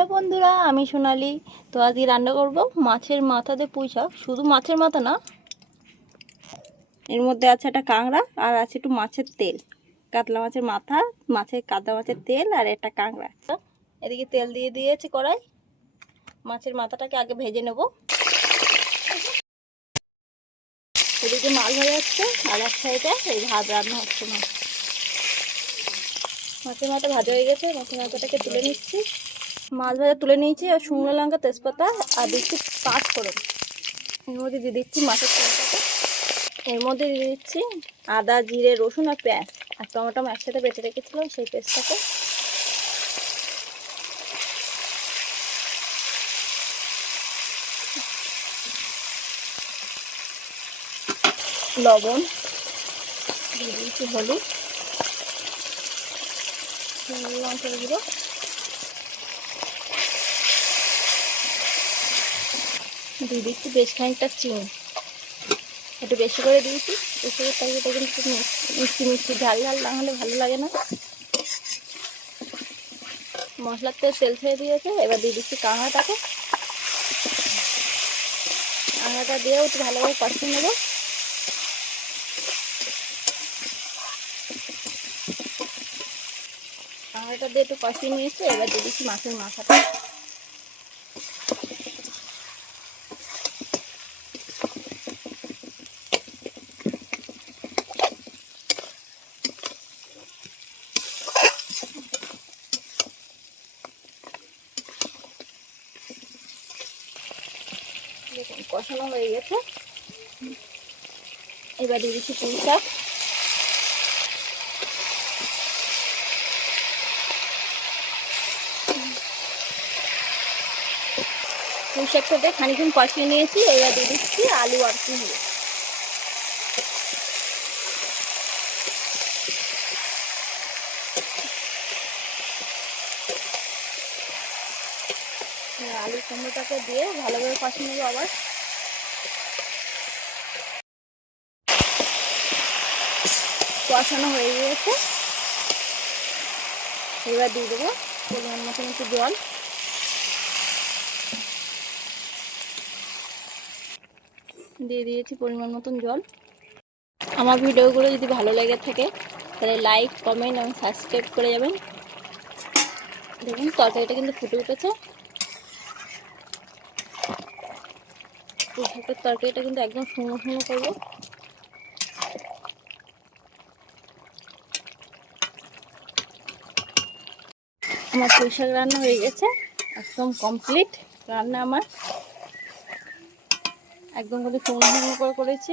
Hello বন্ধুরা, আমি সোনালি। তো আজকে রান্না করব মাছের মাথা দিয়ে পুঁই শাক। শুধু মাছের মাথা না, এর মধ্যে আছে একটা কাঁকড়া আর আছে একটু মাছের তেল। কাতলা মাছের মাথা, কাতলা মাছের তেল আর একটা কাঁকড়া। এদিকে তেল দিয়ে দিয়েছি কড়াই। মাছের মাথাটাকে আগে ভেজে নেব। এদিকে মাছ হয়ে যাচ্ছে আর এক সাইডে এই ভাত রান্না হচ্ছে। মাছের মাথা ভাজা হয়ে গেছে, মাছের মাথাটাকে তুলে নিচ্ছি। মাছ ভাজা তুলে নিয়েছি আর শুকনো লঙ্কা, তেজপাতা আর দিচ্ছি পাঁচ ফোড়ন। এর মধ্যে দিয়ে দিচ্ছি মাছের তেলটাকে। এর মধ্যে দিয়ে দিচ্ছি আদা, জিরে, রসুন আর পেঁয়াজ আর টমেটো একসাথে বেটে রেখেছিলাম, সেই পেস্টটাকে। লবণ দিয়ে দিচ্ছি, হলুদ, লঙ্কার গুঁড়ো, দিয়ে দিচ্ছি বেশ খানিকটা চিনি। একটু বেশি করে দিয়েছি। এসবের তরকারিটা কিন্তু মিষ্টি মিষ্টি, ঝাল ঝাল না হলে ভালো লাগে না। মশলার তেল ছেড়ে দিয়েছে। এবার দিয়ে দিচ্ছি কাঁকড়াটাকে। কাঁকড়াটা দিয়েও একটু ভালোভাবে কষিয়ে নেব। কাঁকড়াটা দিয়ে একটু কষিয়ে নিয়েছি। এবার দিয়ে দিচ্ছি মাছের মাথাটা। কষানো হয়ে গেছে। এবার দিয়ে দিচ্ছি পুঁই শাক। পুঁই শাকটাতে খানিকক্ষণ কষিয়ে নিয়েছি। এবার দিয়ে দিচ্ছি আলু আর কুমড়ো। আলু কুমড়োটাকে দিয়ে ভালোভাবে কষিয়ে নেবো। আবার কষানো হয়ে গিয়েছে। এবার দিয়ে দেবো পরিমাণ মতন একটু জল। দিয়ে দিয়েছি পরিমাণ মতন জল। আমার ভিডিওগুলো যদি ভালো লেগে থাকে তাহলে লাইক, কমেন্ট এবং সাবস্ক্রাইব করে যাবেন। দেখুন তরকারিটা কিন্তু ফুটে উঠেছে। পুঁই শাকের তরকারিটা কিন্তু একদম শুকনো শুকনো করবো। আমার পুঁই শাক রান্না হয়ে গেছে, একদম কমপ্লিট রান্না আমার। একদম কিন্তু শুকনো শুকনো করে করেছি।